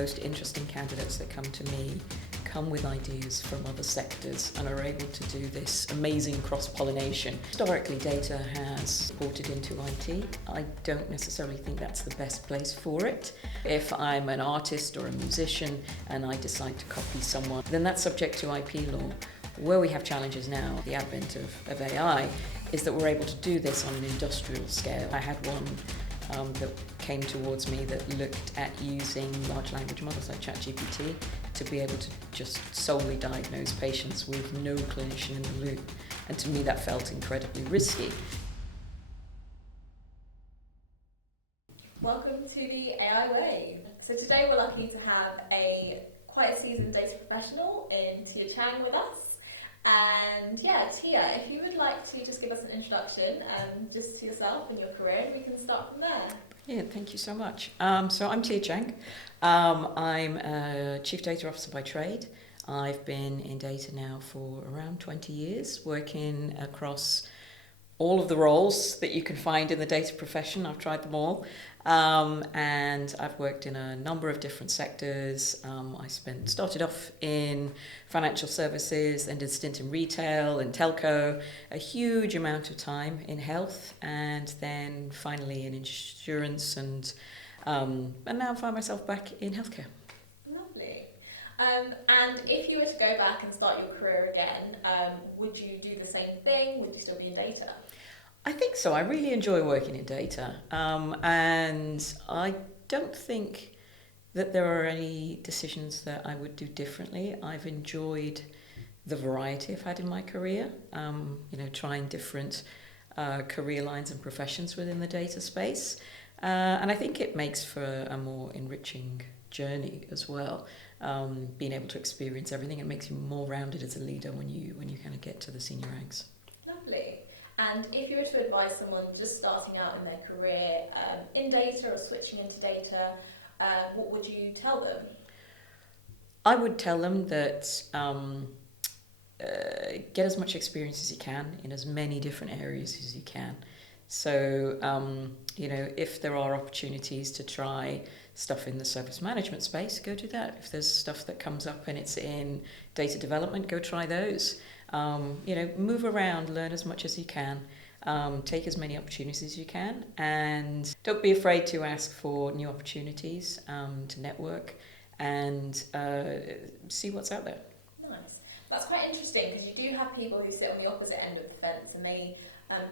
most interesting candidates that come to me come with ideas from other sectors and are able to do this amazing cross-pollination. Historically, data has reported into IT. I don't necessarily think that's the best place for it. If I'm an artist or a musician and I decide to copy someone, then that's subject to IP law. Where we have challenges now, the advent of AI, is that we're able to do this on an industrial scale. I had one that came towards me that looked at using large language models like ChatGPT to be able to just solely diagnose patients with no clinician in the loop. And to me, that felt incredibly risky. Welcome to the AI Wave. So today we're lucky to have quite a seasoned data professional in Tia Cheang with us. And yeah, Tia, if you would like to just give us an introduction just to yourself and your career, and we can start from there. Yeah, thank you so much. So I'm Tia Cheang. I'm a Chief Data Officer by trade. I've been in data now for around 20 years, working across all of the roles that you can find in the data profession. I've tried them all. And I've worked in a number of different sectors. I started off in financial services, then did a stint in retail and telco, a huge amount of time in health, and then finally in insurance, and now I find myself back in healthcare. Lovely. And if you were to go back and start your career again, would you do the same thing? Would you still be in data? I think so. I really enjoy working in data, and I don't think that there are any decisions that I would do differently. I've enjoyed the variety I've had in my career, trying different career lines and professions within the data space, and I think it makes for a more enriching journey as well. Being able to experience everything, it makes you more rounded as a leader when you kind of get to the senior ranks. Lovely. And if you were to advise someone just starting out in their career in data or switching into data, what would you tell them? I would tell them that get as much experience as you can in as many different areas as you can. So, if there are opportunities to try stuff in the service management space, go do that. If there's stuff that comes up and it's in data development, go try those. Move around, learn as much as you can, take as many opportunities as you can, and don't be afraid to ask for new opportunities, to network and see what's out there. Nice. That's quite interesting, because you do have people who sit on the opposite end of the fence and they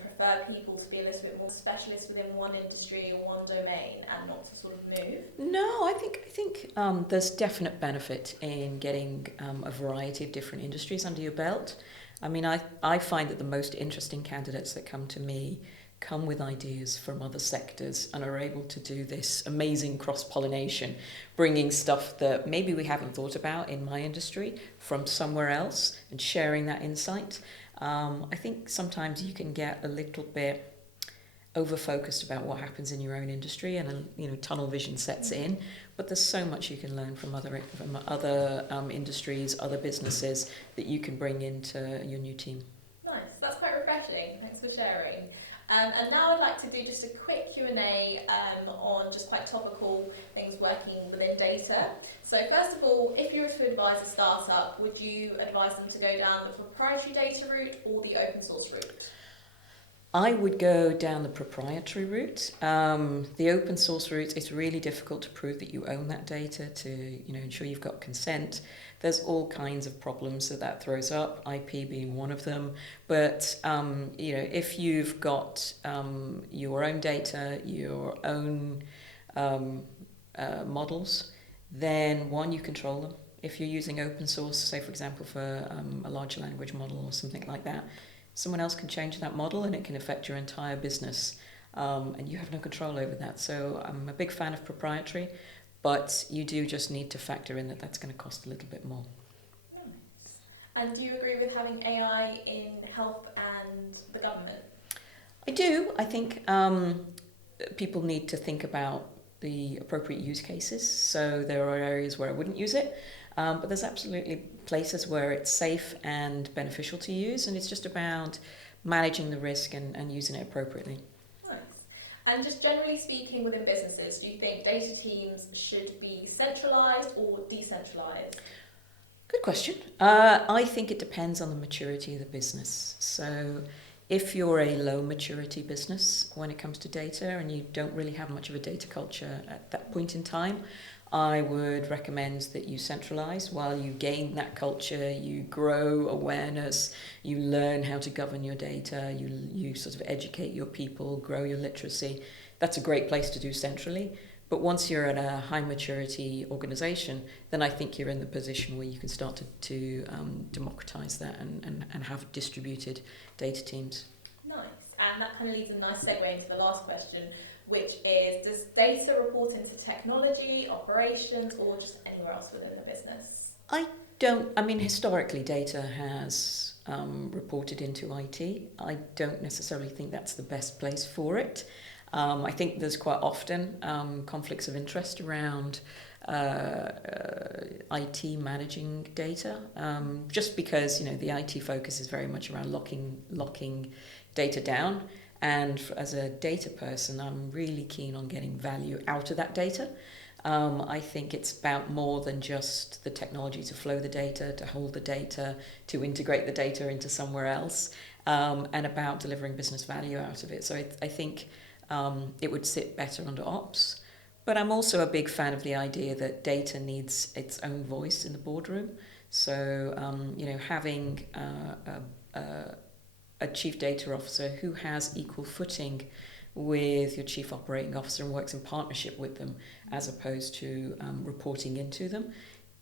prefer people to be a little bit more specialist within one industry or one domain and not to sort of move. No, I think there's definite benefit in getting a variety of different industries under your belt. I mean, I find that the most interesting candidates that come to me come with ideas from other sectors and are able to do this amazing cross-pollination, bringing stuff that maybe we haven't thought about in my industry from somewhere else and sharing that insight. I think sometimes you can get a little bit over-focused about what happens in your own industry, and tunnel vision sets in. But there's so much you can learn from other industries, other businesses that you can bring into your new team. Nice, that's quite refreshing. Thanks for sharing. And now I'd like to do just a quick Q&A on just quite topical things working within data. So first of all, if you were to advise a startup, would you advise them to go down the proprietary data route or the open source route? I would go down the proprietary route. The open source route, it's really difficult to prove that you own that data, to ensure you've got consent. There's all kinds of problems that throws up, IP being one of them. But if you've got your own data, your own models, then one, you control them. If you're using open source, say for example for a large language model or something like that, someone else can change that model and it can affect your entire business, and you have no control over that. So I'm a big fan of proprietary, but you do just need to factor in that that's going to cost a little bit more. Nice. And do you agree with having AI in health and the government? I do. I think people need to think about the appropriate use cases. So there are areas where I wouldn't use it, but there's absolutely places where it's safe and beneficial to use, and it's just about managing the risk and using it appropriately. Nice. And just generally speaking within businesses, do you think data teams should be centralised or decentralised? Good question. I think it depends on the maturity of the business. So if you're a low maturity business when it comes to data and you don't really have much of a data culture at that point in time, I would recommend that you centralize while you gain that culture, you grow awareness, you learn how to govern your data, you sort of educate your people, grow your literacy. That's a great place to do centrally. But once you're at a high maturity organization, then I think you're in the position where you can start to democratize that and have distributed data teams. Nice. And that kind of leads a nice segue into the last question, which is, does data report into technology, operations, or just anywhere else within the business? Historically data has reported into IT. I don't necessarily think that's the best place for it. I think there's quite often conflicts of interest around IT managing data, just because the IT focus is very much around locking data down. And as a data person, I'm really keen on getting value out of that data. I think it's about more than just the technology to flow the data, to hold the data, to integrate the data into somewhere else, and about delivering business value out of it. So I think it would sit better under ops. But I'm also a big fan of the idea that data needs its own voice in the boardroom. So, having a chief data officer who has equal footing with your chief operating officer and works in partnership with them as opposed to reporting into them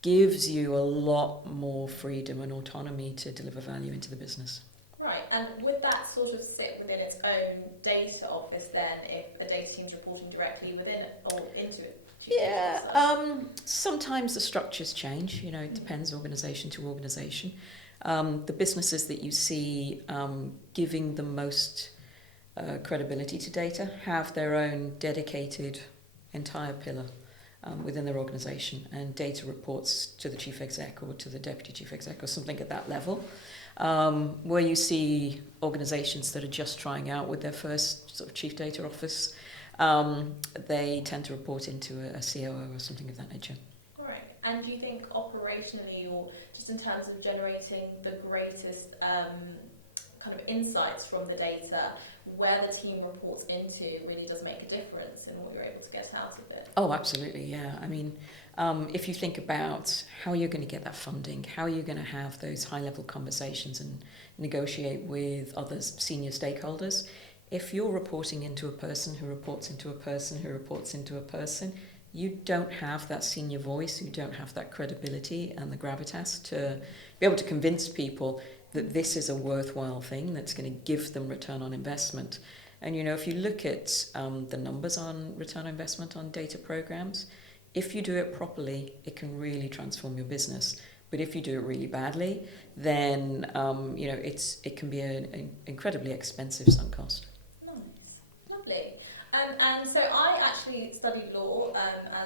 gives you a lot more freedom and autonomy to deliver value into the business. Right, and would that sort of sit within its own data office then, if a data team's reporting directly within it or into it? Yeah, sometimes the structures change, it depends organisation to organisation. The businesses that you see giving the most credibility to data have their own dedicated entire pillar within their organisation, and data reports to the chief exec or to the deputy chief exec or something at that level. Where you see organisations that are just trying out with their first sort of chief data office, they tend to report into a COO or something of that nature. Right. And do you think operationally, or just in terms of generating the greatest kind of insights from the data, where the team reports into really does make a difference in what you're able to get out of it? Oh, absolutely, yeah. If you think about how you're going to get that funding, how you're going to have those high-level conversations and negotiate with other senior stakeholders, if you're reporting into a person who reports into a person who reports into a person, you don't have that senior voice, you don't have that credibility and the gravitas to be able to convince people that this is a worthwhile thing that's going to give them return on investment. And if you look at the numbers on return on investment on data programs, if you do it properly, it can really transform your business. But if you do it really badly, then it can be an incredibly expensive sunk cost. Nice, lovely. And so I actually studied law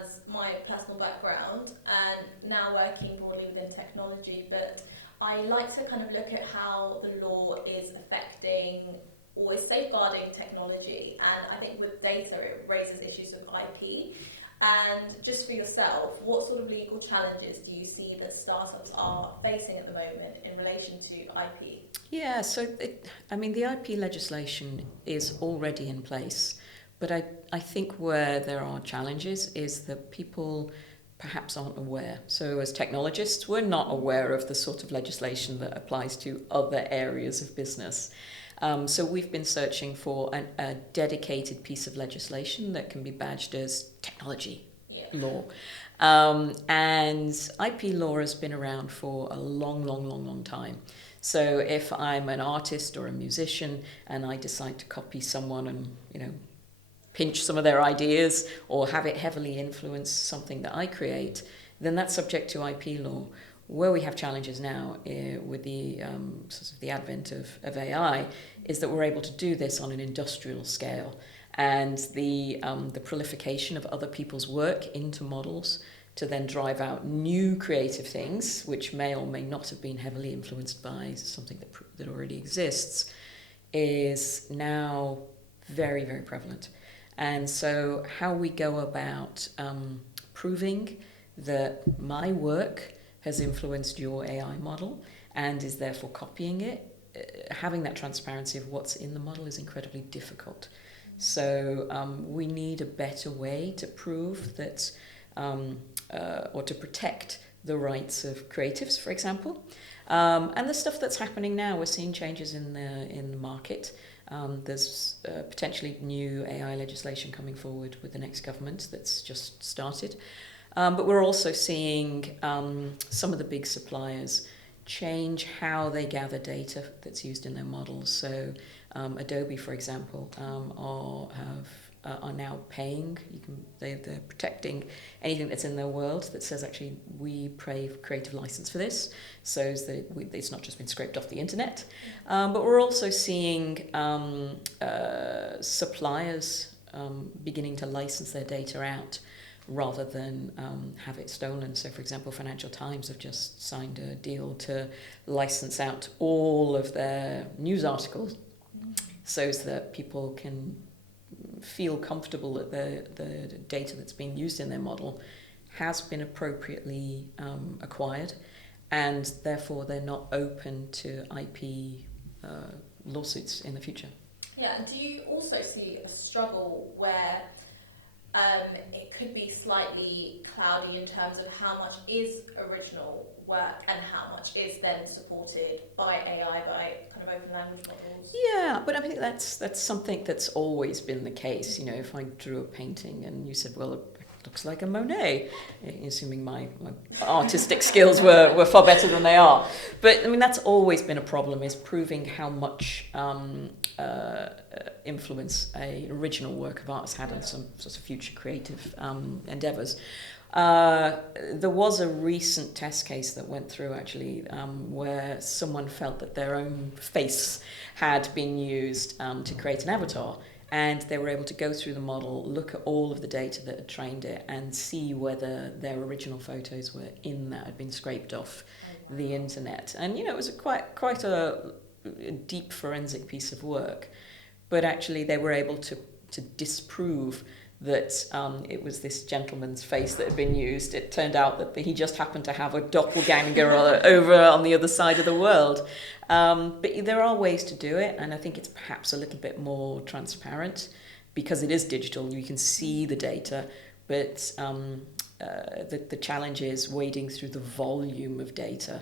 as my personal background, and now working broadly within technology. But I like to kind of look at how the law is affecting or is safeguarding technology. And I think with data, it raises issues of IP. And just for yourself, what sort of legal challenges do you see that startups are facing at the moment in relation to IP? Yeah, so the IP legislation is already in place, but I think where there are challenges is that people perhaps aren't aware. So as technologists, we're not aware of the sort of legislation that applies to other areas of business. So we've been searching for a dedicated piece of legislation that can be badged as technology law. And IP law has been around for a long time. So if I'm an artist or a musician and I decide to copy someone and, pinch some of their ideas or have it heavily influence something that I create, then that's subject to IP law. Where we have challenges now with the sort of the advent of AI is that we're able to do this on an industrial scale, and the proliferation of other people's work into models to then drive out new creative things, which may or may not have been heavily influenced by something that already exists, is now very, very prevalent. And so how we go about proving that my work has influenced your AI model and is therefore copying it, having that transparency of what's in the model is incredibly difficult. So we need a better way to prove that, or to protect the rights of creatives, for example. And the stuff that's happening now, we're seeing changes in the market. There's potentially new AI legislation coming forward with the next government that's just started. But we're also seeing some of the big suppliers change how they gather data that's used in their models. So Adobe, for example, are now paying. They're protecting anything that's in their world that says actually we pay creative license for this, so that it's not just been scraped off the internet. But we're also seeing suppliers beginning to license their data out rather than have it stolen. So, for example, Financial Times have just signed a deal to license out all of their news articles so that people can feel comfortable that the data that's being used in their model has been appropriately acquired, and therefore they're not open to IP lawsuits in the future. Yeah, and do you also see a struggle where it could be slightly cloudy in terms of how much is original work and how much is then supported by AI, by kind of open language models? Yeah, but I mean that's something that's always been the case. You know, if I drew a painting and you said, well, it looks like a Monet, assuming my artistic skills were far better than they are. But I mean that's always been a problem, is proving how much influence an original work of art has had on some sorts of future creative endeavours. There was a recent test case that went through actually where someone felt that their own face had been used to create an avatar, and they were able to go through the model, look at all of the data that had trained it, and see whether their original photos were in that, had been scraped off the internet. And you know, it was quite a deep forensic piece of work, but actually they were able to disprove that it was this gentleman's face that had been used. It turned out that he just happened to have a doppelganger over on the other side of the world. But there are ways to do it, and I think it's perhaps a little bit more transparent because it is digital. You can see the data, but the challenge is wading through the volume of data,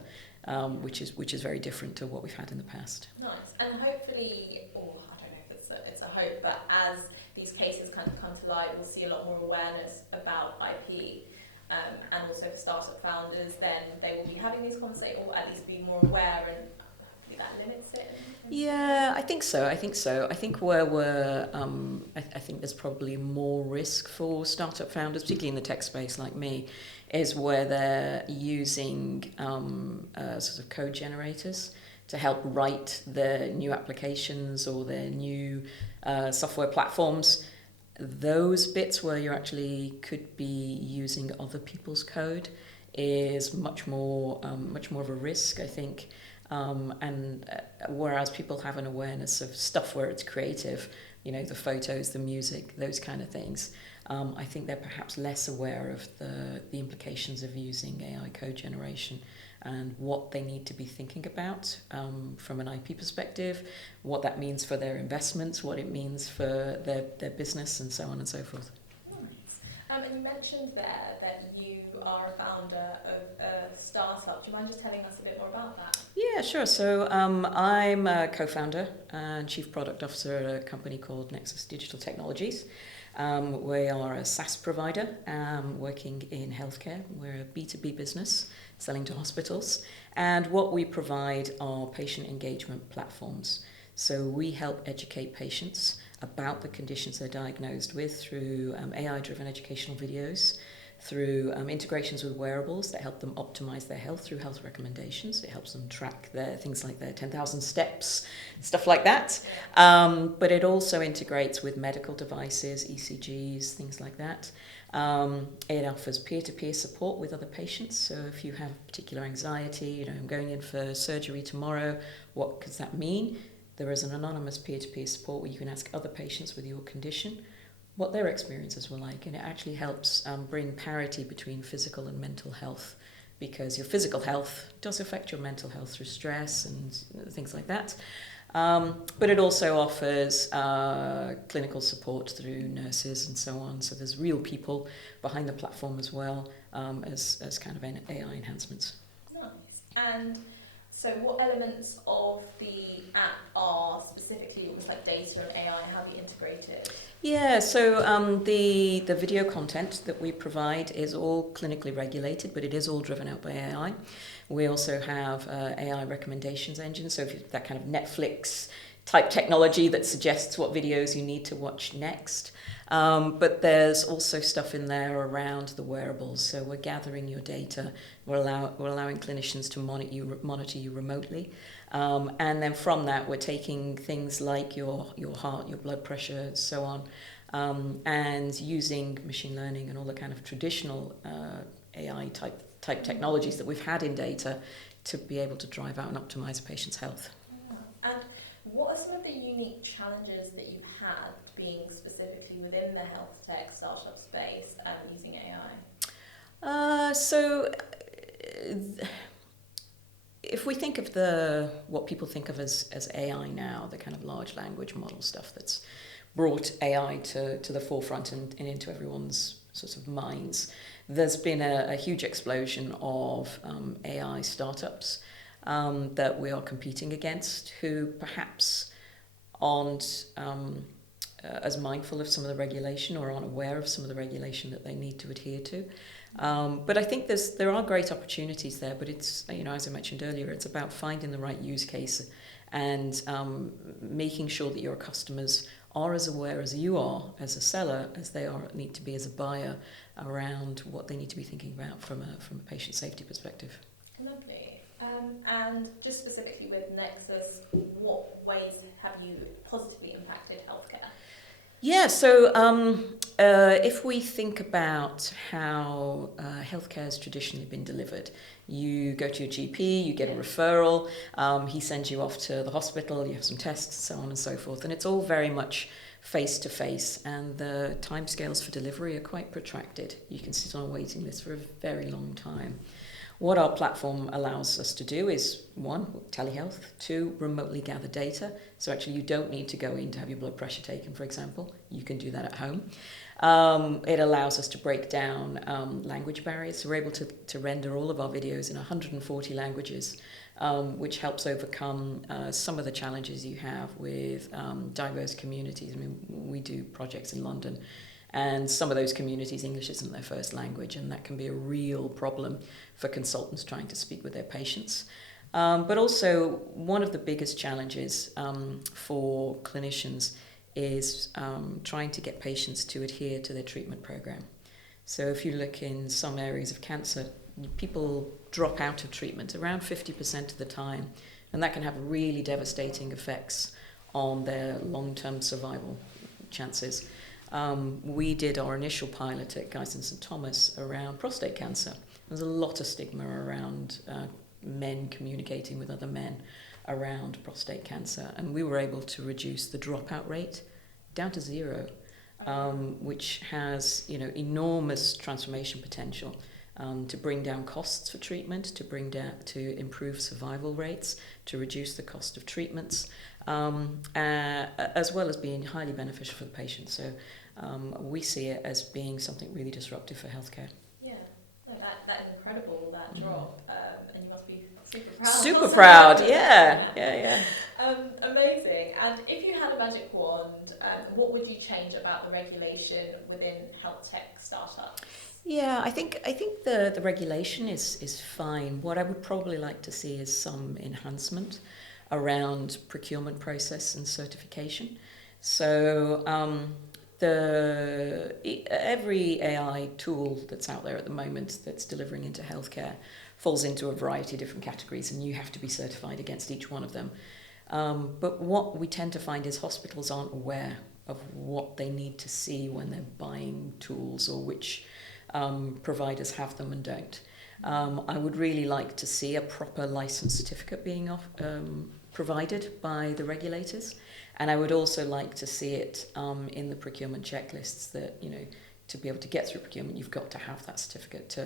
which is very different to what we've had in the past. Nice, and hopefully, or I don't know if it's a hope, but as these cases kind of come to light, we'll see a lot more awareness about IP, and also for startup founders, then they will be having these conversations, or at least be more aware, and hopefully that limits it. Yeah, I think so. I think where we're, I think there's probably more risk for startup founders, particularly in the tech space like me, is where they're using sort of code generators to help write their new applications or their new software platforms. Those bits where you actually could be using other people's code is much more of a risk, I think. And whereas people have an awareness of stuff where it's creative, you know, the photos, the music, those kind of things, I think they're perhaps less aware of the implications of using AI code generation and what they need to be thinking about from an IP perspective, what that means for their investments, what it means for their business, and so on and so forth. Nice. And you mentioned there that you are a founder of a startup. Do you mind just telling us a bit more about that? Yeah, sure. So I'm a co-founder and chief product officer at a company called Nexus Digital Technologies. We are a SaaS provider working in healthcare. We're a B2B business selling to hospitals. And what we provide are patient engagement platforms. So we help educate patients about the conditions they're diagnosed with through AI-driven educational videos, through integrations with wearables that help them optimize their health through health recommendations. It helps them track their things like their 10,000 steps, stuff like that. But it also integrates with medical devices, ECGs, things like that. It offers peer-to-peer support with other patients. So if you have particular anxiety, you know, I'm going in for surgery tomorrow, what does that mean? There is an anonymous peer-to-peer support where you can ask other patients with your condition, what their experiences were like, and it actually helps bring parity between physical and mental health, because your physical health does affect your mental health through stress and things like that. But it also offers clinical support through nurses and so on. So there's real people behind the platform as well, as kind of AI enhancements. Nice. And so what elements of the app are specifically almost like data and AI? How have you integrated? Yeah, so the video content that we provide is all clinically regulated, but it is all driven out by AI. We also have AI recommendations engine, so if you, that kind of Netflix type technology that suggests what videos you need to watch next. But there's also stuff in there around the wearables. So we're gathering your data, we're allowing clinicians to monitor you remotely. And then from that, we're taking things like your heart, your blood pressure, so on, and using machine learning and all the kind of traditional AI type technologies that we've had in data to be able to drive out and optimize a patient's health. And what are some of the unique challenges that you've had being specifically within the health tech startup space using AI? If we think of what people think of as AI now, the kind of large language model stuff that's brought AI to the forefront and into everyone's sort of minds, there's been a huge explosion of AI startups that we are competing against, who perhaps aren't as mindful of some of the regulation or aren't aware of some of the regulation that they need to adhere to. But I think there are great opportunities there, but it's, as I mentioned earlier, it's about finding the right use case and making sure that your customers are as aware as you are as a seller as they need to be as a buyer around what they need to be thinking about from a patient safety perspective. Lovely. And just specifically with Nexus, what ways have you positively impacted healthcare? Yeah, so if we think about how healthcare has traditionally been delivered, you go to your GP, you get a referral, he sends you off to the hospital, you have some tests, so on and so forth, and it's all very much face-to-face, and the timescales for delivery are quite protracted. You can sit on a waiting list for a very long time. What our platform allows us to do is, 1, telehealth, 2, remotely gather data. So actually you don't need to go in to have your blood pressure taken, for example. You can do that at home. It allows us to break down language barriers. So we're able to render all of our videos in 140 languages, which helps overcome some of the challenges you have with diverse communities. I mean, we do projects in London, and some of those communities, English isn't their first language, and that can be a real problem for consultants trying to speak with their patients. But also, one of the biggest challenges for clinicians is trying to get patients to adhere to their treatment program. So if you look in some areas of cancer, people drop out of treatment around 50% of the time, and that can have really devastating effects on their long-term survival chances. We did our initial pilot at Guy's and St Thomas around prostate cancer. There's a lot of stigma around men communicating with other men around prostate cancer, and we were able to reduce the dropout rate down to 0, which has enormous transformation potential to bring down costs for treatment, to improve survival rates, to reduce the cost of treatments, as well as being highly beneficial for the patient. So we see it as being something really disruptive for healthcare. Yeah, that is incredible, that drop, and you must be super proud. Super proud, yeah. Amazing. And if you had a magic wand, what would you change about the regulation within health tech startups? Yeah, I think the regulation is fine. What I would probably like to see is some enhancement around procurement process and certification. So every AI tool that's out there at the moment that's delivering into healthcare falls into a variety of different categories, and you have to be certified against each one of them. But what we tend to find is hospitals aren't aware of what they need to see when they're buying tools, or which providers have them and don't. I would really like to see a proper license certificate being provided by the regulators. And I would also like to see it in the procurement checklists that, to be able to get through procurement, you've got to have that certificate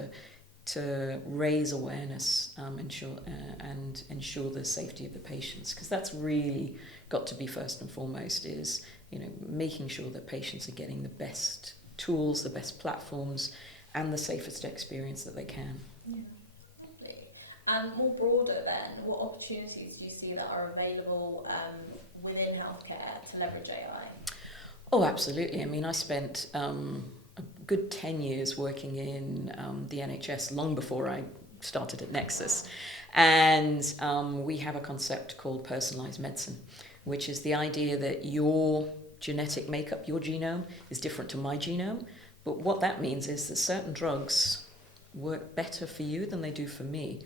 to raise awareness, and ensure the safety of the patients, because that's really got to be first and foremost, is making sure that patients are getting the best tools, the best platforms, and the safest experience that they can. Yeah, lovely. And more broader then, what opportunities do you see that are available within healthcare to leverage AI? Oh, absolutely. I mean, I spent a good 10 years working in the NHS long before I started at Nexus. And we have a concept called personalised medicine, which is the idea that your genetic makeup, your genome, is different to my genome. But what that means is that certain drugs work better for you than they do for me.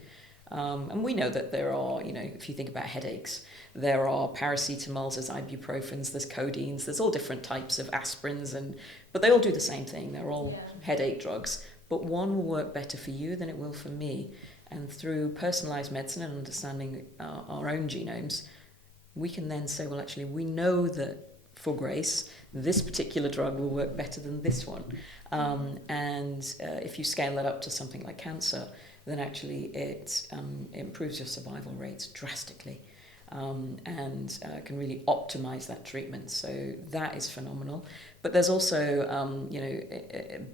And we know that there are, if you think about headaches, there are paracetamols, there's ibuprofens, there's codeines, there's all different types of aspirins, but they all do the same thing. They're all headache drugs. But one will work better for you than it will for me. And through personalised medicine and understanding our own genomes, we can then say, well, actually, we know that for Grace, this particular drug will work better than this one. If you scale that up to something like cancer, then actually it improves your survival rates drastically, and can really optimize that treatment. So that is phenomenal. But there's also,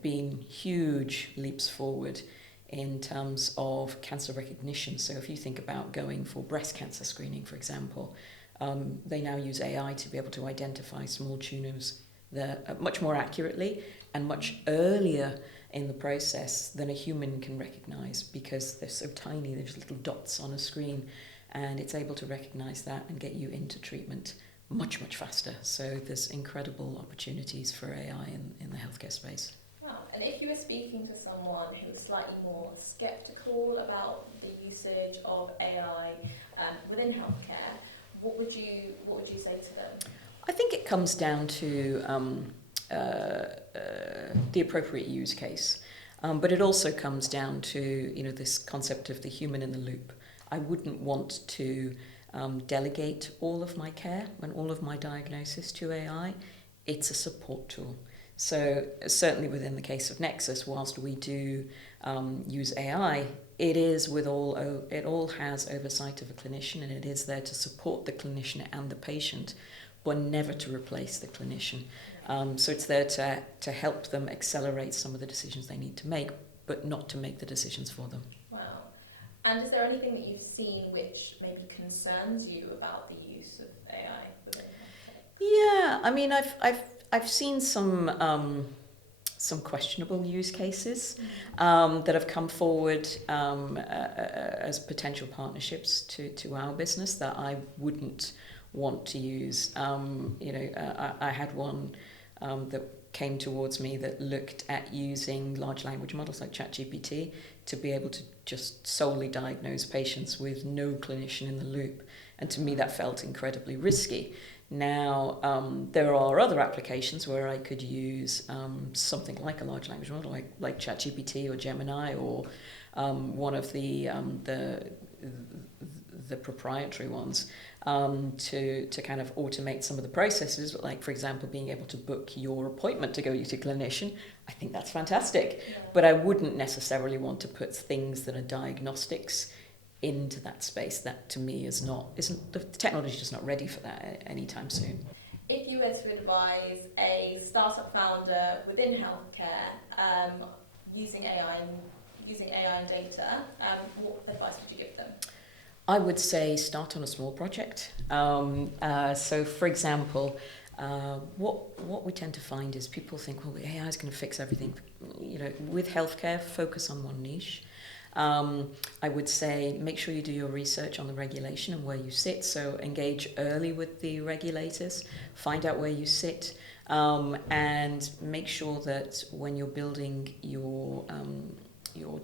been huge leaps forward in terms of cancer recognition. So if you think about going for breast cancer screening, for example, they now use AI to be able to identify small tumours much more accurately and much earlier in the process than a human can recognise, because they're so tiny, they're just little dots on a screen, and it's able to recognise that and get you into treatment much, much faster. So there's incredible opportunities for AI in the healthcare space. Wow. And if you were speaking to someone who was slightly more sceptical about the usage of AI within healthcare, what would you say to them? I think it comes down to the appropriate use case, but it also comes down to this concept of the human in the loop. I wouldn't want to delegate all of my care and all of my diagnosis to AI. It's a support tool. So certainly within the case of Nexus, whilst we do use AI, it all has oversight of a clinician, and it is there to support the clinician and the patient, but never to replace the clinician. So it's there to help them accelerate some of the decisions they need to make, but not to make the decisions for them. Wow. And is there anything that you've seen which maybe concerns you about the use of AI within healthcare? Yeah, I mean, I've seen some questionable use cases that have come forward as potential partnerships to our business that I wouldn't want to use. I had one that came towards me that looked at using large language models like ChatGPT to be able to just solely diagnose patients with no clinician in the loop. And to me, that felt incredibly risky. Now, there are other applications where I could use something like a large language model, like ChatGPT or Gemini, or one of the proprietary ones, to kind of automate some of the processes, like, for example, being able to book your appointment to go to a clinician. I think that's fantastic. Yeah. But I wouldn't necessarily want to put things that are diagnostics into that space. That to me isn't the technology just not ready for that anytime soon. If you were to advise a startup founder within healthcare using AI and data, what advice would you give them? I would say start on a small project. So, for example, what we tend to find is people think, well, AI is going to fix everything. With healthcare, focus on one niche. I would say make sure you do your research on the regulation and where you sit. So engage early with the regulators, find out where you sit, and make sure that when you're building your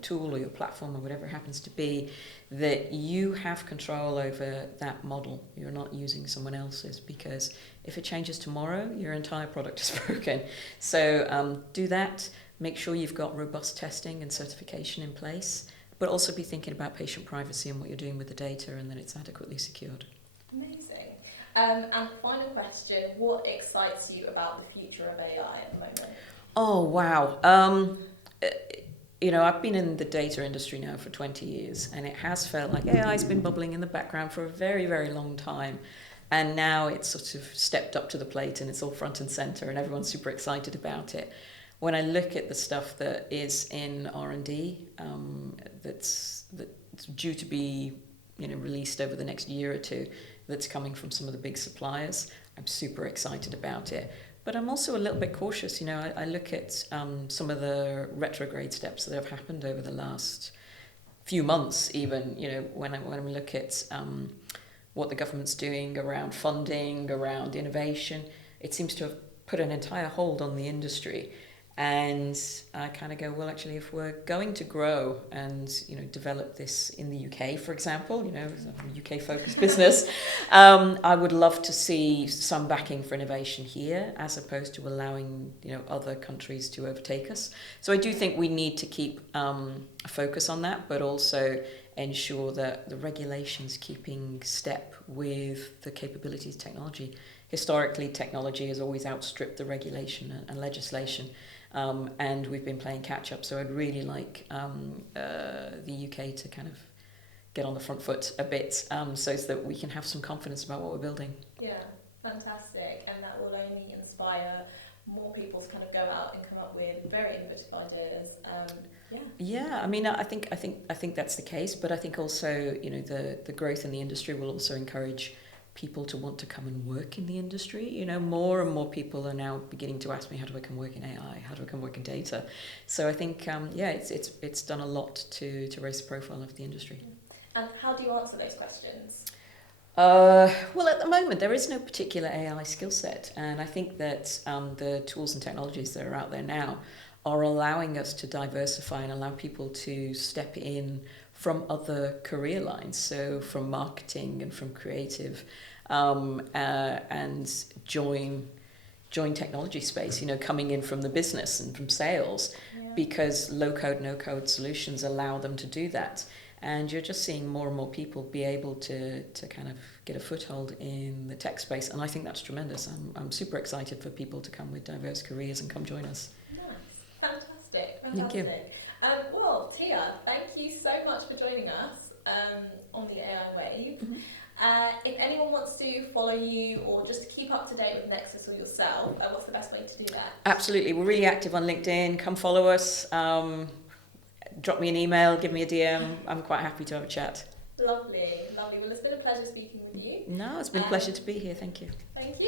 tool or your platform or whatever it happens to be, that you have control over that model. You're not using someone else's, because if it changes tomorrow, your entire product is broken. So do that. Make sure you've got robust testing and certification in place, but also be thinking about patient privacy and what you're doing with the data, and that it's adequately secured. Amazing. And final question, what excites you about the future of AI at the moment? Oh, wow. Uh, I've been in the data industry now for 20 years, and it has felt like AI has been bubbling in the background for a very, very long time. And now it's sort of stepped up to the plate and it's all front and center, and everyone's super excited about it. When I look at the stuff that is in R&D, that's due to be released over the next year or two, that's coming from some of the big suppliers, I'm super excited about it. But I'm also a little bit cautious. I look at some of the retrograde steps that have happened over the last few months, even, when I look at what the government's doing around funding, around innovation, it seems to have put an entire hold on the industry. And I kind of go, well, actually, if we're going to grow and develop this in the UK, for example, UK focused business, I would love to see some backing for innovation here, as opposed to allowing other countries to overtake us. So I do think we need to keep a focus on that, but also ensure that the regulation's keeping step with the capabilities of technology. Historically, technology has always outstripped the regulation and legislation. And we've been playing catch up, so I'd really like the UK to kind of get on the front foot a bit, so that we can have some confidence about what we're building. Yeah, fantastic, and that will only inspire more people to kind of go out and come up with very innovative ideas. Yeah. I mean, I think that's the case, but I think also the growth in the industry will also encourage people to want to come and work in the industry. More and more people are now beginning to ask me, how do I come work in AI? How do I come work in data? So I think, it's done a lot to raise the profile of the industry. And how do you answer those questions? Well, at the moment, there is no particular AI skill set. And I think that the tools and technologies that are out there now are allowing us to diversify and allow people to step in from other career lines, so from marketing and from creative, and join technology space, coming in from the business and from sales, because low-code, no-code solutions allow them to do that. And you're just seeing more and more people be able to kind of get a foothold in the tech space. And I think that's tremendous. I'm super excited for people to come with diverse careers and come join us. Nice. Fantastic. Thank you. Well, Tia, thank you so much for joining us on the AI Wave. Mm-hmm. If anyone wants to follow you or just to keep up to date with Nexus or yourself, what's the best way to do that? Absolutely. We're really active on LinkedIn. Come follow us. Drop me an email, give me a DM. I'm quite happy to have a chat. Lovely. Well, it's been a pleasure speaking with you. No, it's been a pleasure to be here. Thank you. Thank you.